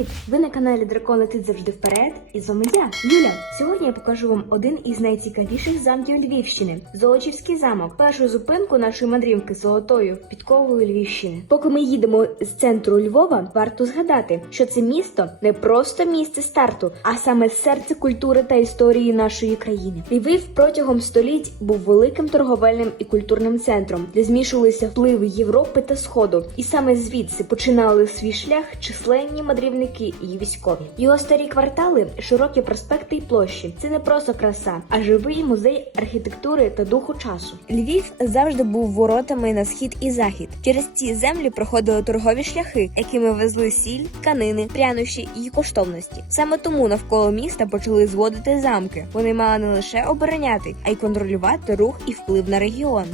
привіт! Ви на каналі Дракон летить завжди вперед. І з вами я, Юля. Сьогодні я покажу вам один із найцікавіших замків Львівщини Золочівський замок. Першу зупинку нашої мандрівки золотою підковою Львівщини. Поки ми їдемо з центру Львова, варто згадати, що це місто не просто місце старту, а саме серце культури та історії нашої країни. Львів протягом століть був великим торговельним і культурним центром, де змішувалися впливи Європи та Сходу, і саме звідси починали свій шлях численні мандрівники і військові. Його старі квартали, широкі проспекти і площі. Це не просто краса, а живий музей архітектури та духу часу. Львів завжди був воротами на схід і захід. Через ці землі проходили торгові шляхи, якими везли сіль, тканини, прянощі і коштовності. Саме тому навколо міста почали зводити замки. Вони мали не лише обороняти, а й контролювати рух і вплив на регіон.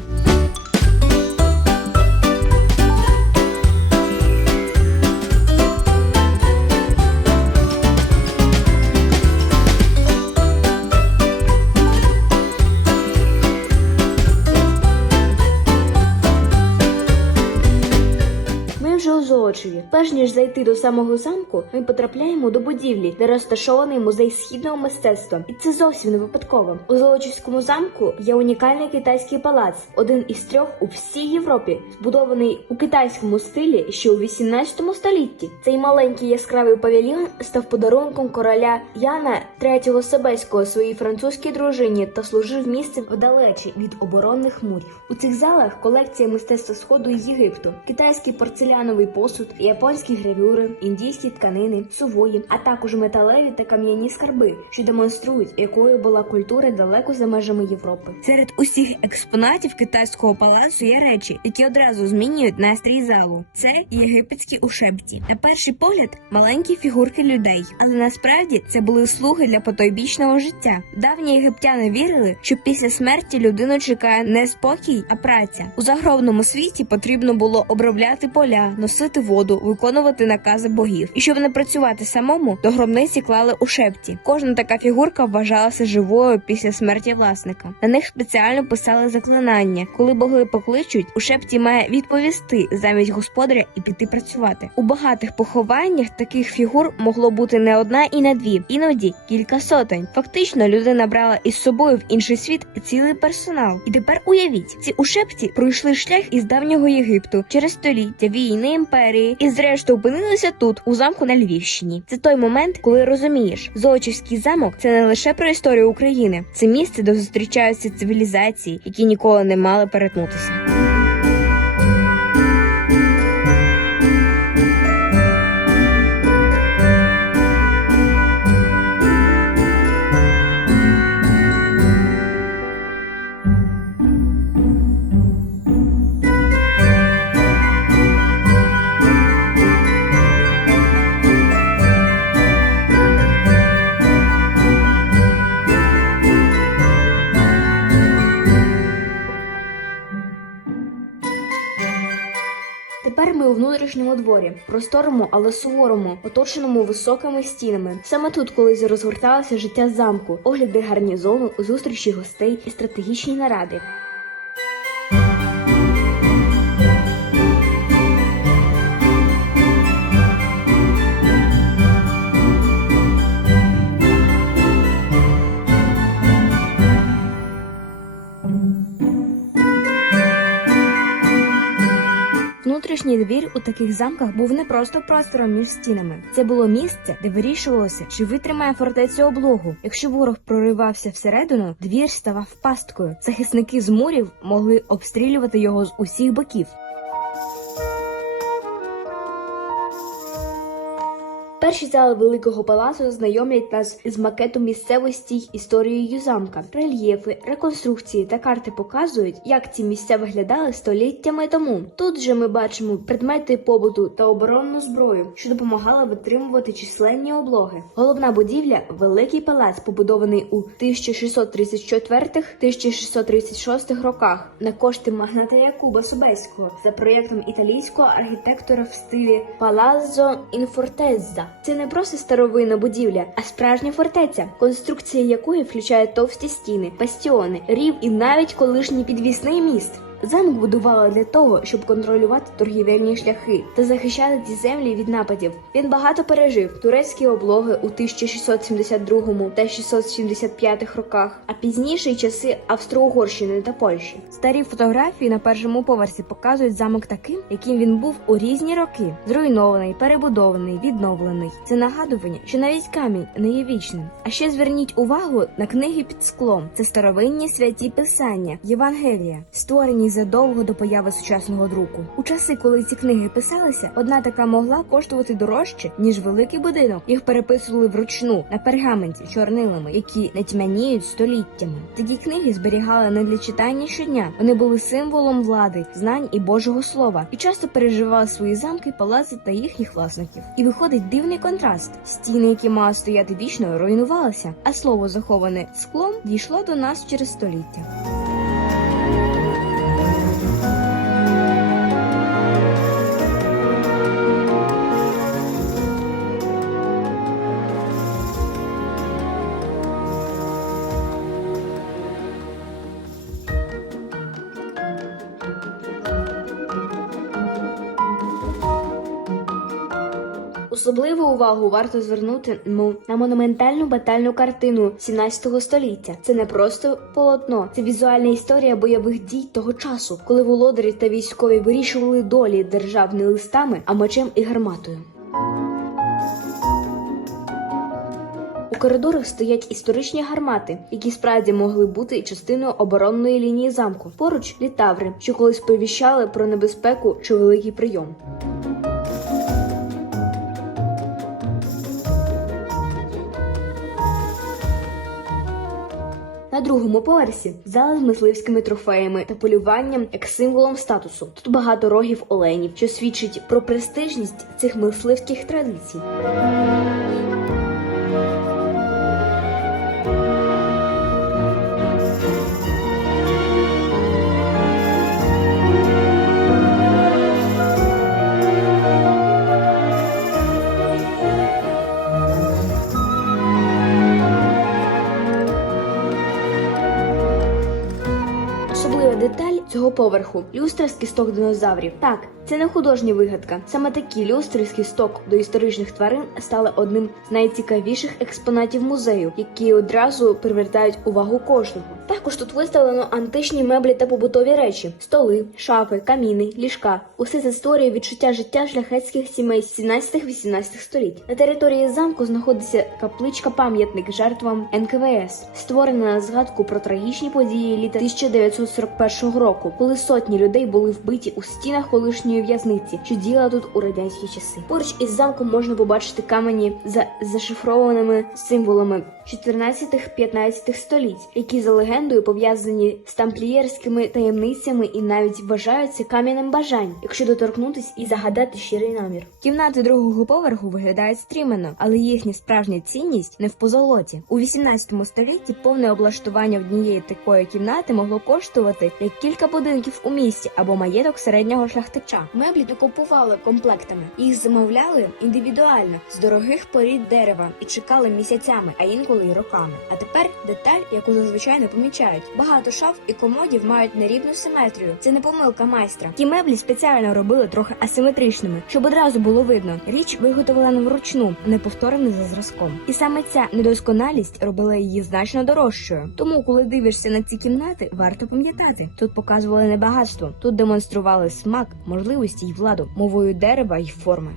Перш ніж зайти до самого замку, ми потрапляємо до будівлі, де розташований музей східного мистецтва. І це зовсім не випадково. У Золочівському замку є унікальний китайський палац, один із трьох у всій Європі, збудований у китайському стилі ще у 18 столітті. Цей маленький яскравий павільйон став подарунком короля Яна III Себеського своїй французькій дружині та служив місцем вдалечі від оборонних мурів. У цих залах колекція мистецтва сходу і Єгипту, китайський порцеляновий посуд, японські гравюри, індійські тканини, сувої, а також металеві та кам'яні скарби, що демонструють, якою була культура далеко за межами Європи. Серед усіх експонатів китайського палацу є речі, які одразу змінюють настрій залу. Це єгипетські ушебці. На перший погляд маленькі фігурки людей, але насправді це були слуги для потойбічного життя. Давні єгиптяни вірили, що після смерті людину чекає не спокій, а праця. У загробному світі потрібно було обробляти поля, носити воду, виконувати накази богів. І щоб не працювати самому, до гробниці клали у шепті. Кожна така фігурка вважалася живою після смерті власника. На них спеціально писали заклинання. Коли боги покличуть, у шепті має відповісти замість господаря і піти працювати. У багатих похованнях таких фігур могло бути не одна і не дві, іноді кілька сотень. Фактично, людина брала із собою в інший світ цілий персонал. І тепер уявіть, ці ушепті пройшли шлях із давнього Єгипту через століття війни імперії і опинилися тут, у замку на Львівщині. Це той момент, коли розумієш, Золочівський замок це не лише про історію України, це місце, де зустрічаються цивілізації, які ніколи не мали перетнутися. Внутрішньому дворі, просторому, але суворому, оточеному високими стінами. Саме тут колись розгорталося життя замку, огляди гарнізону, зустрічі гостей і стратегічні наради. Внутрішній двір у таких замках був не просто простором між стінами. Це було місце, де вирішувалося, чи витримає фортецю облогу. Якщо ворог проривався всередину, двір ставав пасткою. Захисники з мурів могли обстрілювати його з усіх боків. Перші зали великого палацу знайомлять нас з макетом місцевості й історією замка. Рельєфи, реконструкції та карти показують, як ці місця виглядали століттями тому. Тут же ми бачимо предмети побуту та оборонну зброю, що допомагала витримувати численні облоги. Головна будівля великий палац, побудований у 1634-1636 роках на кошти магната Якуба Собеського за проєктом італійського архітектора в стилі in Fortezza. Це не просто старовинна будівля, а справжня фортеця, конструкція якої включає товсті стіни, бастіони, рів і навіть колишній підвісний міст. Замок будували для того, щоб контролювати торгівельні шляхи та захищати ці землі від нападів. Він багато пережив турецькі облоги у 1672 та 675 роках, а пізніше часи Австро-Угорщини та Польщі. Старі фотографії на першому поверсі показують замок таким, яким він був у різні роки: зруйнований, перебудований, відновлений. Це нагадування, що навіть камінь не є вічним. А ще зверніть увагу на книги під склом. Це старовинні святі писання, Євангелія, створені задовго до появи сучасного друку. У часи, коли ці книги писалися, одна така могла коштувати дорожче ніж великий будинок. Їх переписували вручну на пергаменті чорнилами, які не тьмяніють століттями. Такі книги зберігали не для читання щодня. Вони були символом влади, знань і Божого слова, і часто переживали свої замки, палаци та їхніх власників. І виходить дивний контраст: стіни, які мали стояти вічно, руйнувалися, а слово заховане склом дійшло до нас через століття. Особливу увагу варто звернути ну, на монументальну батальну картину 17 століття. Це не просто полотно, це візуальна історія бойових дій того часу, коли володарі та військові вирішували долі держав не листами, а мечем і гарматою. У коридорах стоять історичні гармати, які справді могли бути частиною оборонної лінії замку. Поруч літаври, що колись повіщали про небезпеку чи великий прийом. На другому поверсі зала з мисливськими трофеями та полюванням як символом статусу. Тут багато рогів оленів, що свідчить про престижність цих мисливських традицій. Поверху люстра з кісток динозаврів. Так, це не художня вигадка. Саме такі люстри з кісток до історичних тварин стали одним з найцікавіших експонатів музею, які одразу привертають увагу кожного. Також тут виставлено античні меблі та побутові речі: столи, шафи, каміни, ліжка. Усе це створює відчуття життя шляхетських сімей 17-18 століть. На території замку знаходиться капличка пам'ятник жертвам НКВС, створена на згадку про трагічні події літа 1941 року, коли сотні людей були вбиті у стінах колишньої в'язниці, що діяла тут у радянські часи. Поруч із замком можна побачити камені за зашифрованими символами 14-15 століть, які за легендою пов'язані з тамплієрськими таємницями і навіть вважаються кам'яним бажань, якщо доторкнутись і загадати щирий намір. Кімнати другого поверху виглядають стрімено, але їхня справжня цінність не в позолоті. У 18 столітті повне облаштування однієї такої кімнати могло коштувати як кілька будинків у місті або маєток середнього шляхтича. Меблі не купували комплектами, їх замовляли індивідуально з дорогих порід дерева і чекали місяцями, а інколи й роками. А тепер деталь, яку зазвичай не помічають. Багато шаф і комодів мають нерівну симетрію. Це не помилка майстра. Ті меблі спеціально робили трохи асиметричними, щоб одразу було видно. Річ виготовлена вручну, не повторена за зразком. І саме ця недосконалість робила її значно дорожчою. Тому, коли дивишся на ці кімнати, варто пам'ятати. Тут показували не багатство, тут демонстрували смак, можливості й владу мовою дерева й форми.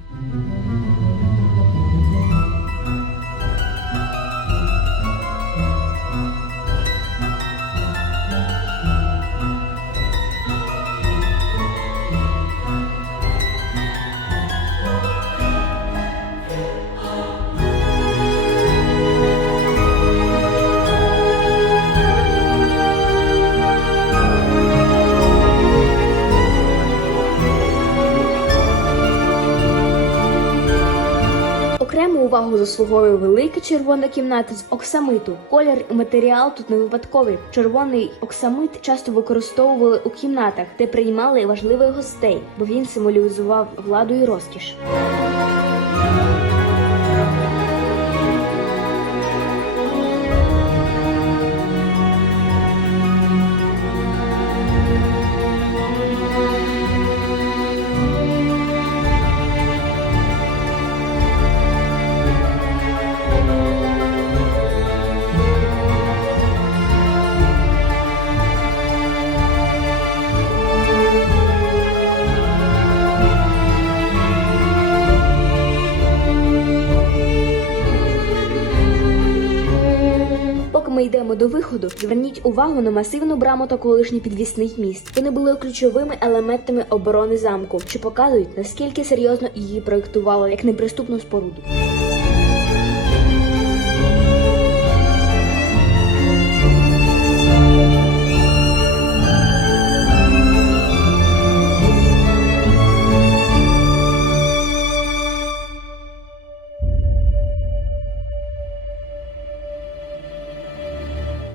Увагу заслуговує велика червона кімната з оксамиту. Колір і матеріал тут не випадковий. Червоний оксамит часто використовували у кімнатах, де приймали важливих гостей, бо він символізував владу і розкіш. Виходу, зверніть увагу на масивну браму та колишній підвісний міст. Вони були ключовими елементами оборони замку, що показують наскільки серйозно її проєктували як неприступну споруду.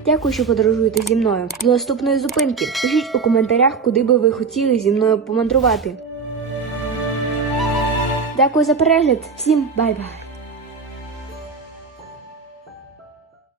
Дякую, що подорожуєте зі мною. До наступної зупинки. Пишіть у коментарях, куди би ви хотіли зі мною помандрувати. Дякую за перегляд. Всім бай-бай.